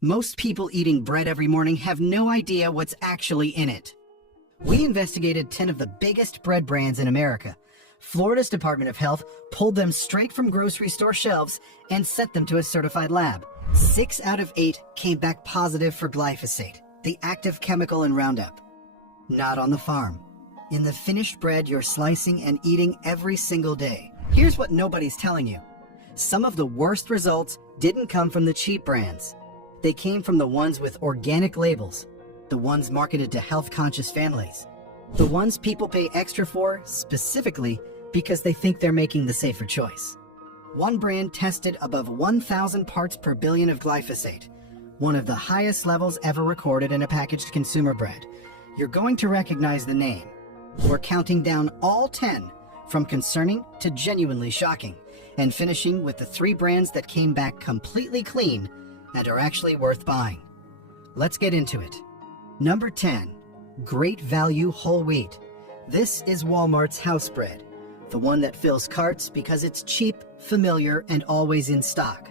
most people eating bread every morning have no idea what's actually in it. We investigated 10 of the biggest bread brands in America. Florida's Department of Health pulled them straight from grocery store shelves and sent them to a certified lab. 6 out of 8 came back positive for glyphosate, the active chemical in Roundup. Not on the farm. In the finished bread you're slicing and eating every single day. Here's what nobody's telling you. Some of the worst results didn't come from the cheap brands. They came from the ones with organic labels, the ones marketed to health-conscious families, the ones people pay extra for specifically because they think they're making the safer choice. One brand tested above 1,000 parts per billion of glyphosate, one of the highest levels ever recorded in a packaged consumer bread. You're going to recognize the name. We're counting down all 10, from concerning to genuinely shocking, and finishing with the 3 brands that came back completely clean and are actually worth buying. Let's get into it. Number 10, Great Value Whole Wheat. This is Walmart's house bread, the one that fills carts because it's cheap, familiar, and always in stock.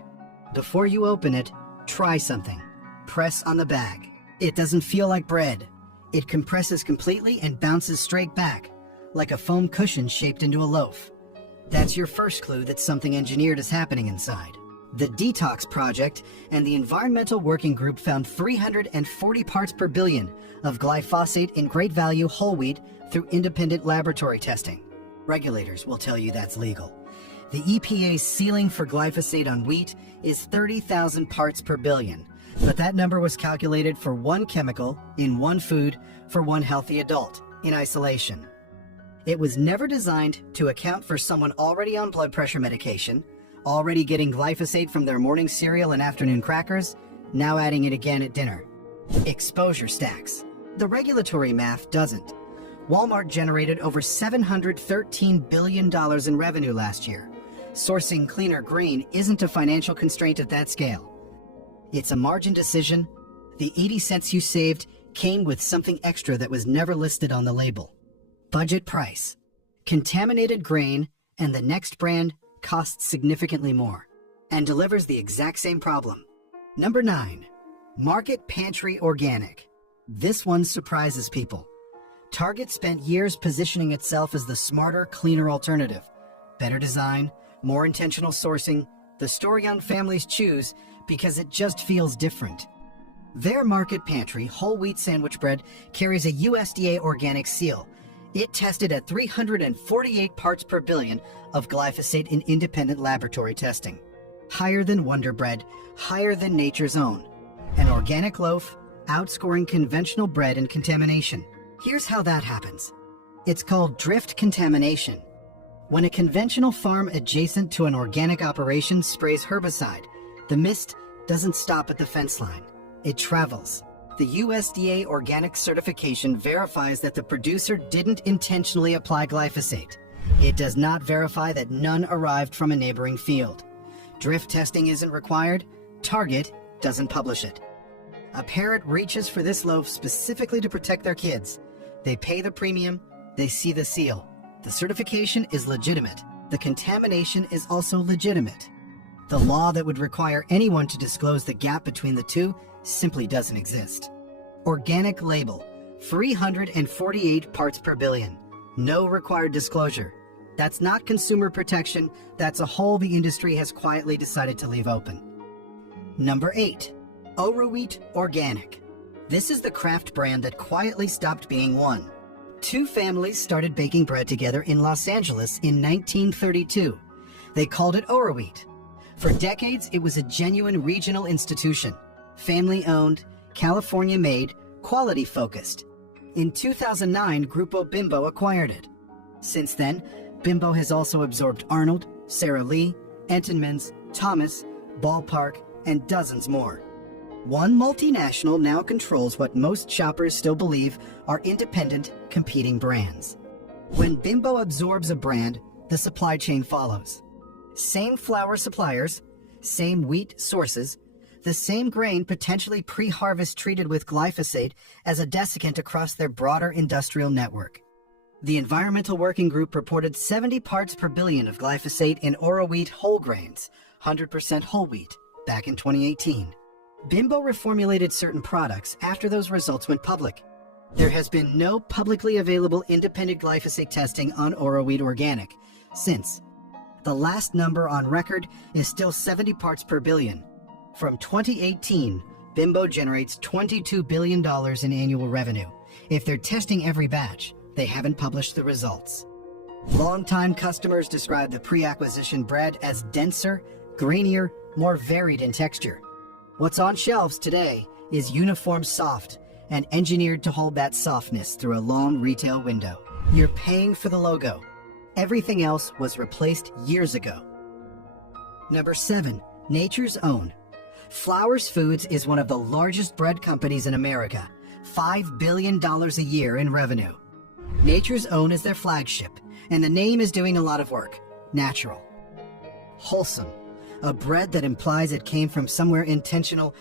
Before you open it, try something. Press on the bag. It doesn't feel like bread. It compresses completely and bounces straight back, like a foam cushion shaped into a loaf. That's your first clue that something engineered is happening inside. The Detox Project and the Environmental Working Group found 340 parts per billion of glyphosate in Great Value whole wheat through independent laboratory testing. Regulators will tell you that's legal. The EPA's ceiling for glyphosate on wheat is 30,000 parts per billion, but that number was calculated for one chemical in one food for one healthy adult in isolation. It was never designed to account for someone already on blood pressure medication, already getting glyphosate from their morning cereal and afternoon crackers, now adding it again at dinner. Exposure stacks. The regulatory math doesn't. Walmart generated over $713 billion in revenue last year. Sourcing cleaner grain isn't a financial constraint at that scale. It's a margin decision. The 80 cents you saved came with something extra that was never listed on the label. Budget price. Contaminated grain, and the next brand costs significantly more and delivers the exact same problem. Number 9, Market Pantry Organic. This one surprises people. Target spent years positioning itself as the smarter, cleaner alternative. Better design, more intentional sourcing, the store young families choose because it just feels different. Their Market Pantry whole wheat sandwich bread carries a USDA organic seal. It tested at 348 parts per billion of glyphosate in independent laboratory testing. Higher than Wonder Bread, higher than Nature's Own. An organic loaf, outscoring conventional bread in contamination. Here's how that happens. It's called drift contamination. When a conventional farm adjacent to an organic operation sprays herbicide, the mist doesn't stop at the fence line. It travels. The USDA organic certification verifies that the producer didn't intentionally apply glyphosate. It does not verify that none arrived from a neighboring field. Drift testing isn't required. Target doesn't publish it. A parent reaches for this loaf specifically to protect their kids. They pay the premium. They see the seal. The certification is legitimate. The contamination is also legitimate. The law that would require anyone to disclose the gap between the two simply doesn't exist. Organic label, 348 parts per billion. No required disclosure. That's not consumer protection. That's a hole the industry has quietly decided to leave open. Number 8, Oro-Wheat Organic. This is the craft brand that quietly stopped being one. 2 families started baking bread together in Los Angeles in 1932. They called it Oro-Wheat. For decades, it was a genuine regional institution. Family-owned, California-made, quality-focused. In 2009, Grupo Bimbo acquired it. Since then, Bimbo has also absorbed Arnold, Sara Lee, Entenmann's, Thomas, Ballpark, and dozens more. One multinational now controls what most shoppers still believe are independent, competing brands. When Bimbo absorbs a brand, the supply chain follows. Same flour suppliers, same wheat sources, the same grain potentially pre-harvest treated with glyphosate as a desiccant across their broader industrial network. The Environmental Working Group reported 70 parts per billion of glyphosate in Oro-Wheat whole grains, 100% whole wheat, back in 2018. Bimbo reformulated certain products after those results went public. There has been no publicly available independent glyphosate testing on Oro Wheat Organic since. The last number on record is still 70 parts per billion. From 2018, Bimbo generates $22 billion in annual revenue. If they're testing every batch, they haven't published the results. Longtime customers describe the pre-acquisition bread as denser, grainier, more varied in texture. What's on shelves today is uniform soft and engineered to hold that softness through a long retail window. You're paying for the logo. Everything else was replaced years ago. Number 7, Nature's Own. Flowers Foods is one of the largest bread companies in America, $5 billion a year in revenue. Nature's Own is their flagship, and the name is doing a lot of work. Natural. Wholesome. A bread that implies it came from somewhere intentional.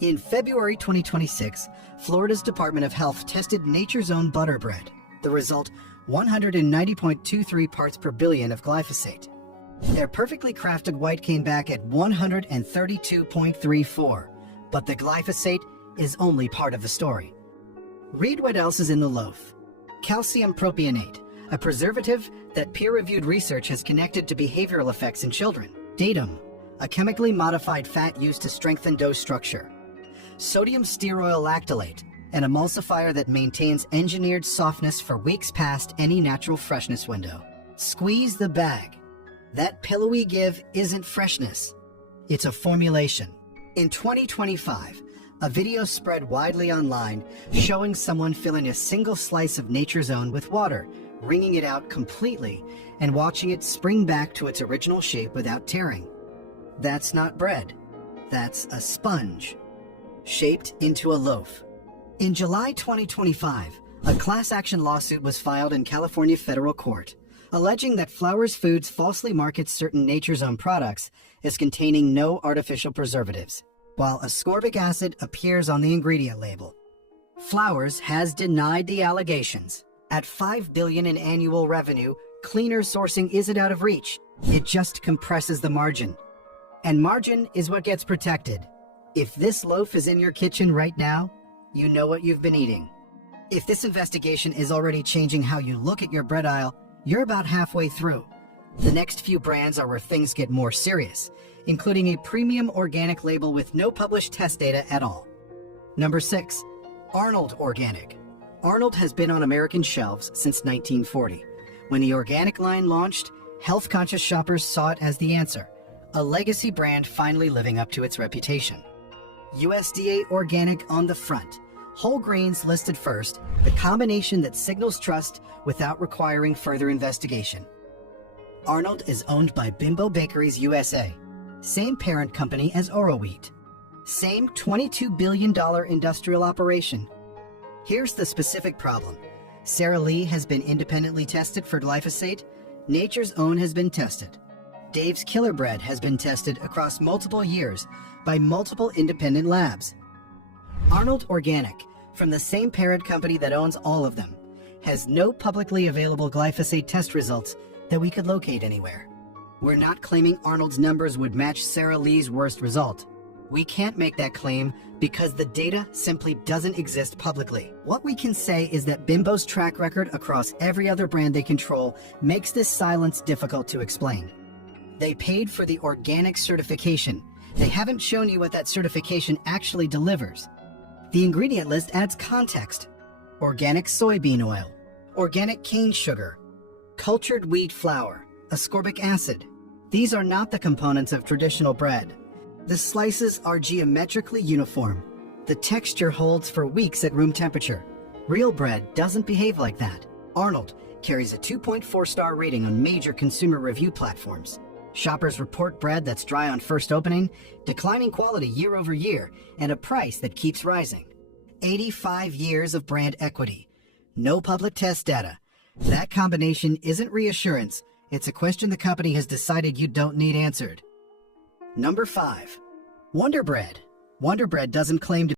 In February 2026, Florida's Department of Health tested Nature's Own butter bread. The result, 190.23 parts per billion of glyphosate. Their perfectly crafted white came back at 132.34, but the glyphosate is only part of the story. Read what else is in the loaf. Calcium propionate, a preservative that peer-reviewed research has connected to behavioral effects in children. Datum, a chemically modified fat used to strengthen dough structure. Sodium stearoyl lactylate, an emulsifier that maintains engineered softness for weeks past any natural freshness window. Squeeze the bag. That pillowy give isn't freshness. It's a formulation. In 2025, a video spread widely online showing someone filling a single slice of Nature's Own with water, wringing it out completely, and watching it spring back to its original shape without tearing. That's not bread. That's a sponge, shaped into a loaf. In July 2025, a class action lawsuit was filed in California federal court, alleging that Flowers Foods falsely markets certain Nature's Own products as containing no artificial preservatives, while ascorbic acid appears on the ingredient label. Flowers has denied the allegations. At $5 billion in annual revenue, cleaner sourcing isn't out of reach. It just compresses the margin. And margin is what gets protected. If this loaf is in your kitchen right now, you know what you've been eating. If this investigation is already changing how you look at your bread aisle, you're about halfway through. The next few brands are where things get more serious, including a premium organic label with no published test data at all. Number 6, Arnold Organic. Arnold has been on American shelves since 1940. When the organic line launched, health-conscious shoppers saw it as the answer, a legacy brand finally living up to its reputation. USDA Organic on the front, whole grains listed first, the combination that signals trust without requiring further investigation. Arnold is owned by Bimbo Bakeries USA, same parent company as Oro Wheat, same $22 billion industrial operation. Here's the specific problem. Sara Lee has been independently tested for glyphosate. Nature's Own has been tested. Dave's Killer Bread has been tested across multiple years by multiple independent labs. Arnold Organic, from the same parent company that owns all of them, has no publicly available glyphosate test results that we could locate anywhere. We're not claiming Arnold's numbers would match Sara Lee's worst result. We can't make that claim because the data simply doesn't exist publicly. What we can say is that Bimbo's track record across every other brand they control makes this silence difficult to explain. They paid for the organic certification. They haven't shown you what that certification actually delivers. The ingredient list adds context. Organic soybean oil, organic cane sugar, cultured wheat flour, ascorbic acid. These are not the components of traditional bread. The slices are geometrically uniform. The texture holds for weeks at room temperature. Real bread doesn't behave like that. Arnold carries a 2.4-star rating on major consumer review platforms. Shoppers report bread that's dry on first opening, declining quality year over year, and a price that keeps rising. 85 years of brand equity. No public test data. That combination isn't reassurance. It's a question the company has decided you don't need answered. Number 5. Wonder Bread. Wonder Bread doesn't claim to